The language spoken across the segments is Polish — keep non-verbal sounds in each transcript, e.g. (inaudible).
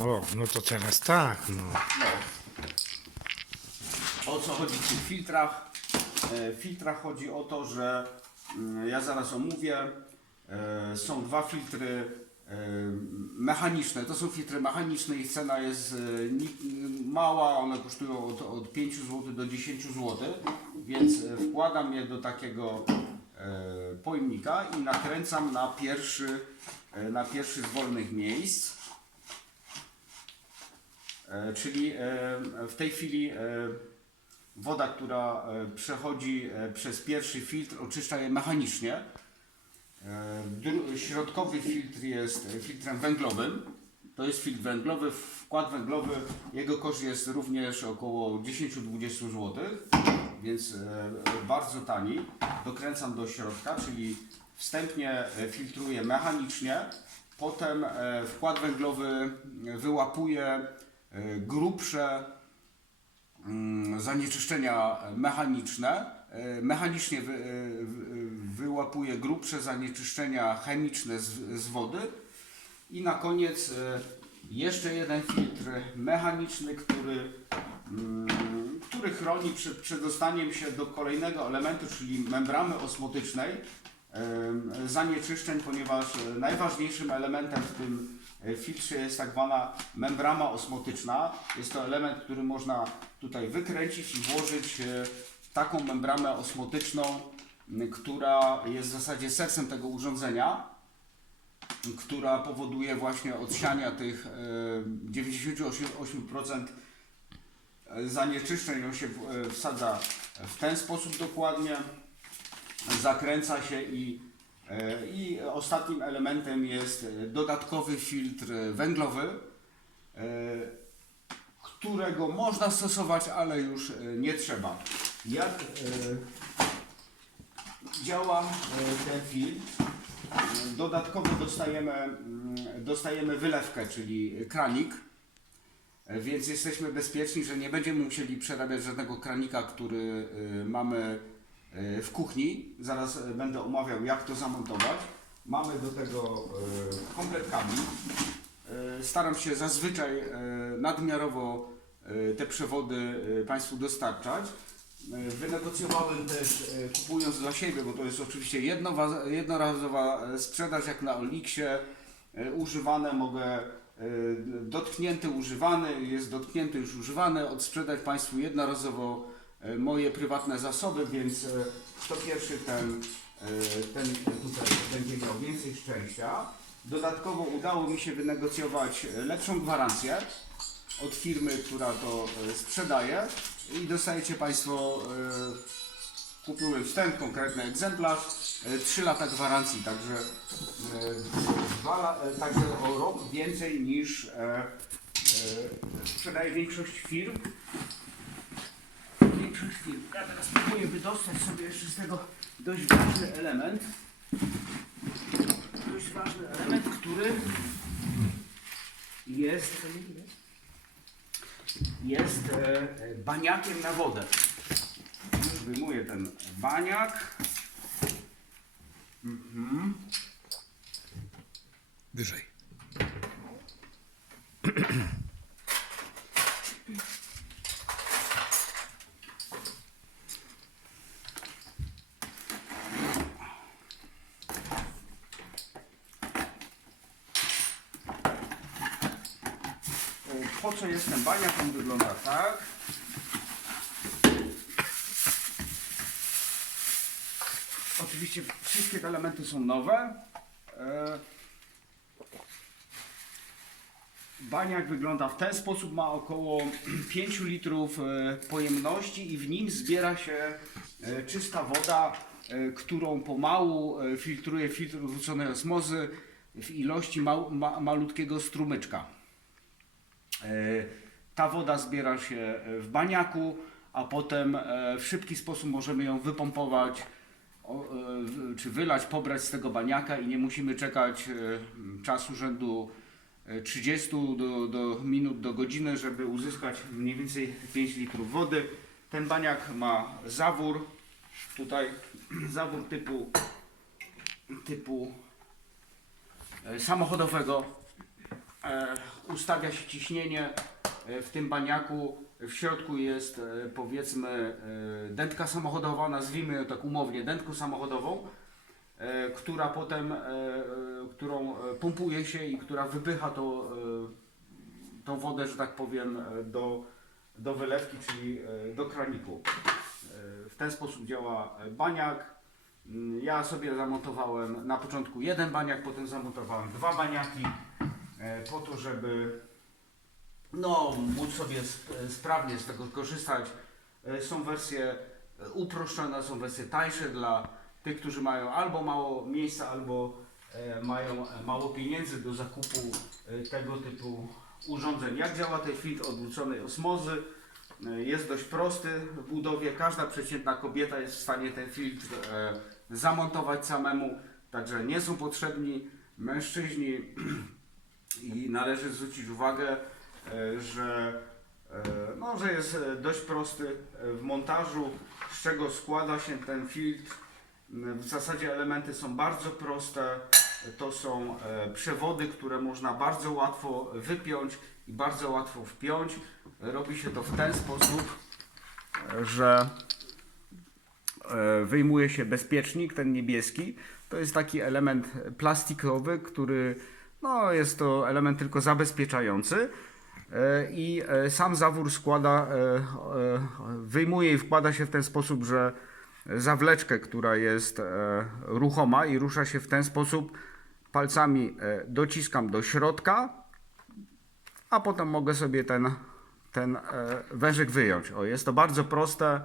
O, no to teraz tak, no. No. O co chodzi w tych filtrach? E, W filtrach chodzi o to, że mm, ja zaraz omówię. e, Są dwa filtry e, mechaniczne. To są filtry mechaniczne, ich cena jest mała, one kosztują od, od 5 zł do 10 zł, więc wkładam je do takiego pojemnika i nakręcam na pierwszy, na pierwszy z wolnych miejsc. E, Czyli e, w tej chwili e, woda, która przechodzi przez pierwszy filtr, oczyszcza je mechanicznie. Środkowy filtr jest filtrem węglowym. To jest filtr węglowy. Wkład węglowy, jego koszt jest również około 10-20 zł, więc bardzo tani. Dokręcam do środka, czyli wstępnie filtruję mechanicznie. Potem wkład węglowy wyłapuje grubsze mm, zanieczyszczenia mechaniczne. E, Mechanicznie wy, wy- wyłapuje grubsze zanieczyszczenia chemiczne z, z wody. I na koniec jeszcze jeden filtr mechaniczny, który, mm, który chroni przed przedostaniem się do kolejnego elementu, czyli membrany osmotycznej zanieczyszczeń, ponieważ najważniejszym elementem w tym e, filtrze jest tak zwana membrana osmotyczna. Jest to element, który można tutaj wykręcić i włożyć e, taką membranę osmotyczną, która jest w zasadzie sercem tego urządzenia która powoduje właśnie odsiania tych e, 98% zanieczyszczeń. On się e, wsadza w ten sposób dokładnie, zakręca się i, e, i ostatnim elementem jest e, dodatkowy filtr węglowy, e, którego można stosować, ale już e, nie trzeba. Jak e, działa e, ten filtr? Dodatkowo dostajemy, mm, dostajemy wylewkę, czyli kranik, E, więc jesteśmy bezpieczni, że nie będziemy musieli przerabiać żadnego kranika, który mamy w kuchni. Zaraz y, będę omawiał, jak to zamontować. Mamy do tego y, komplet kabli. Staram się zazwyczaj nadmiarowo te przewody Państwu dostarczać. Wynegocjowałem też kupując dla siebie, bo to jest oczywiście jednorazowa sprzedaż jak na Oliksie. Używane mogę, dotknięty, używany, jest dotknięty już używany, odsprzedać Państwu jednorazowo moje prywatne zasoby, więc y, kto pierwszy ten, y, ten tutaj będzie miał więcej szczęścia. Dodatkowo udało mi się wynegocjować lepszą gwarancję od firmy, która to sprzedaje i dostajecie Państwo kupiłem ten konkretny egzemplarz, 3 lata gwarancji, także, e, e, także o rok więcej niż e, e, sprzedaje większość firm. Firm. Ja teraz spróbuję wydostać sobie jeszcze z tego dość ważny element. Dość ważny element, który jest, jest baniakiem na wodę. Już wyjmuję ten baniak. Mhm. Wyżej. E, Baniak? On wygląda tak. Oczywiście wszystkie te elementy są nowe. E, Baniak wygląda w ten sposób, ma około (clears throat) 5 litrów e, pojemności i w nim zbiera się e, czysta woda, którą pomału filtruje filtr odwróconej osmozy w ilości mał, ma, malutkiego strumyczka. Ta woda zbiera się e, w baniaku, a potem e, w szybki sposób możemy ją wypompować e, czy wylać, pobrać z tego baniaka i nie musimy czekać czasu rzędu e, 30 do, do minut do godziny, żeby uzyskać mniej więcej 5 litrów wody. Ten baniak ma zawór, tutaj (clears throat) zawór typu, typu samochodowego ustawia się ciśnienie w tym baniaku. W środku jest e, powiedzmy e, dętka samochodowa, nazwijmy ją tak umownie dętką samochodową, e, która potem, e, e, którą e, pompuje się i która wypycha to, e, tą wodę, że tak powiem, e, do, do wylewki, czyli e, do kraniku. E, W ten sposób działa e, baniak. Mm, Ja sobie zamontowałem na początku jeden baniak, potem zamontowałem dwa baniaki e, po to, żeby no, móc sobie sp- sprawnie z tego korzystać. E, Są wersje e, uproszczone, są wersje tańsze dla tych, którzy mają albo mało miejsca, albo e, mają mało pieniędzy do zakupu tego typu urządzeń. Jak działa ten filtr odwróconej osmozy? Jest dość prosty w budowie. Każda przeciętna kobieta jest w stanie ten filtr zamontować samemu, także nie są potrzebni mężczyźni (clears throat) i należy zwrócić uwagę, że, e, no, że jest e, dość prosty e, w montażu, z czego składa się ten filtr. W zasadzie elementy są bardzo proste. To są e, przewody, które można bardzo łatwo wypiąć i bardzo łatwo wpiąć. Robi się to w ten sposób, e, że e, wyjmuje się bezpiecznik, ten niebieski. To jest taki element plastikowy, który no, jest to element tylko zabezpieczający. E, I e, sam zawór składa, e, wyjmuje i wkłada się w ten sposób, że zawleczkę, która jest ruchoma i rusza się w ten sposób, palcami dociskam do środka, a potem mogę sobie ten, ten wężyk wyjąć. O, jest to bardzo proste,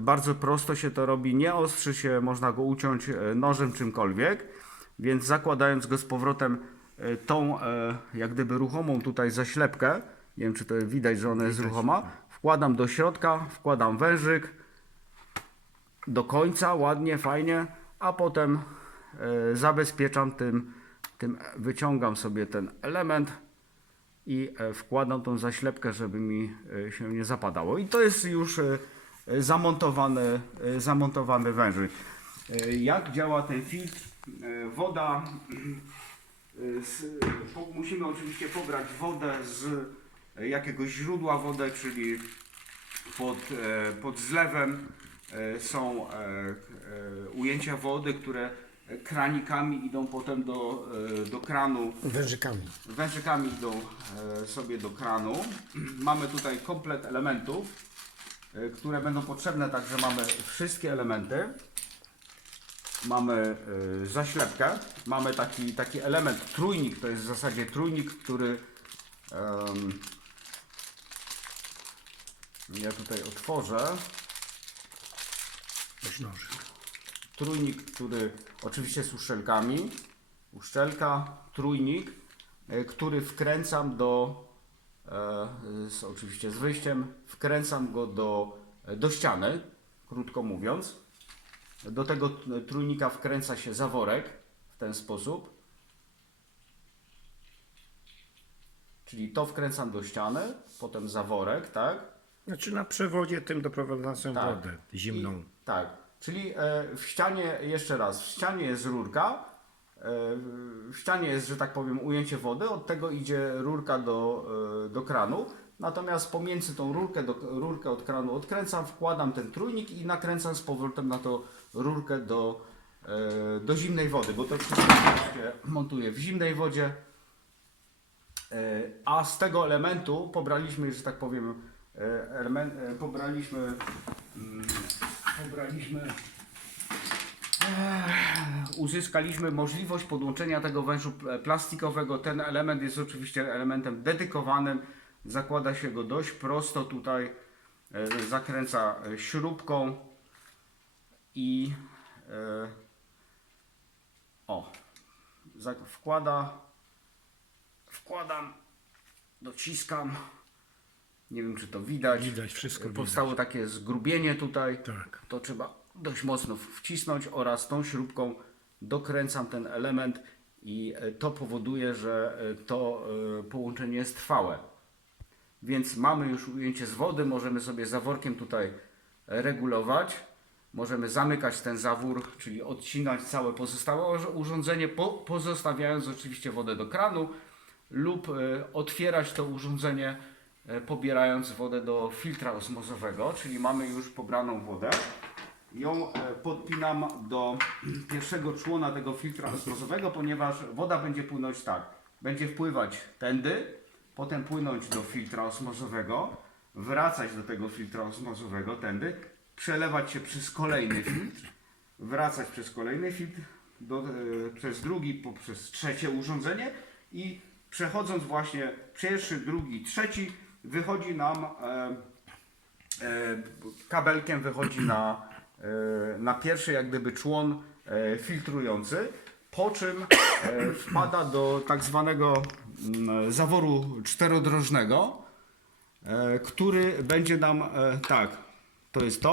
bardzo prosto się to robi, nie ostrzy się, można go uciąć nożem czymkolwiek, więc zakładając go z powrotem tą jak gdyby ruchomą tutaj zaślepkę, nie wiem czy to widać, że ona jest ruchoma, wkładam do środka, wkładam wężyk do końca, ładnie, fajnie, a potem e, zabezpieczam tym, tym, wyciągam sobie ten element, i e, wkładam tą zaślepkę, żeby mi e, się nie zapadało. I to jest już e, zamontowany, e, zamontowany wężyk. E, Jak działa ten filtr? E, Woda, z, po, musimy oczywiście pobrać wodę z jakiegoś źródła wodę, czyli pod, e, pod zlewem e, są e, ujęcia wody, które kranikami idą potem do, do kranu Wężykami. wężykami idą sobie do kranu. Mamy tutaj komplet elementów, które będą potrzebne, także mamy wszystkie elementy. Mamy zaślepkę, mamy taki, taki element trójnik, to jest w zasadzie trójnik, który em, ja tutaj otworzę. Weź nożyk. trójnik, który oczywiście z uszczelkami, uszczelka, trójnik, e, który wkręcam do, e, z, oczywiście z wyjściem, wkręcam go do, e, do ściany, krótko mówiąc. Do tego t- trójnika wkręca się zaworek w ten sposób. Czyli to wkręcam do ściany, potem zaworek, tak? Znaczy na przewodzie tym doprowadzającym Tak. wodę zimną. I, tak, czyli e, w ścianie, jeszcze raz, w ścianie jest rurka, e, w ścianie jest, że tak powiem, ujęcie wody, od tego idzie rurka do, e, do kranu, natomiast pomiędzy tą rurkę, do, rurkę od kranu odkręcam, wkładam ten trójnik i nakręcam z powrotem na to rurkę do, e, do zimnej wody, bo to wszystko się montuje w zimnej wodzie. E, A z tego elementu pobraliśmy, że tak powiem, e, e, pobraliśmy, mm, pobraliśmy, e, uzyskaliśmy możliwość podłączenia tego wężu pl- plastikowego. Ten element jest oczywiście elementem dedykowanym. Zakłada się go dość prosto tutaj, zakręca śrubką i o, wkłada wkładam, dociskam. Nie wiem, czy to widać. Widać, wszystko Powstało takie zgrubienie tutaj. Tak. To trzeba dość mocno wcisnąć oraz tą śrubką dokręcam ten element i e, to powoduje, że e, to e, połączenie jest trwałe. Więc mamy już ujęcie z wody, możemy sobie zaworkiem tutaj regulować. Możemy zamykać ten zawór, czyli odcinać całe pozostałe urządzenie, po, pozostawiając oczywiście wodę do kranu. lub e, otwierać to urządzenie e, pobierając wodę do filtra osmozowego, czyli mamy już pobraną wodę. Ją e, podpinam do pierwszego człona tego filtra osmozowego, ponieważ woda będzie płynąć tak. Będzie wpływać tędy, potem płynąć do filtra osmozowego, wracać do tego filtra osmozowego tędy, przelewać się przez kolejny filtr, wracać przez kolejny filtr, do, e, przez drugi, poprzez trzecie urządzenie i przechodząc właśnie pierwszy, drugi, trzeci, wychodzi nam e, e, kabelkiem wychodzi na, e, na pierwszy jak gdyby człon filtrujący, po czym wpada do tak zwanego mm, zaworu czterodrożnego, który będzie nam, tak, to jest to,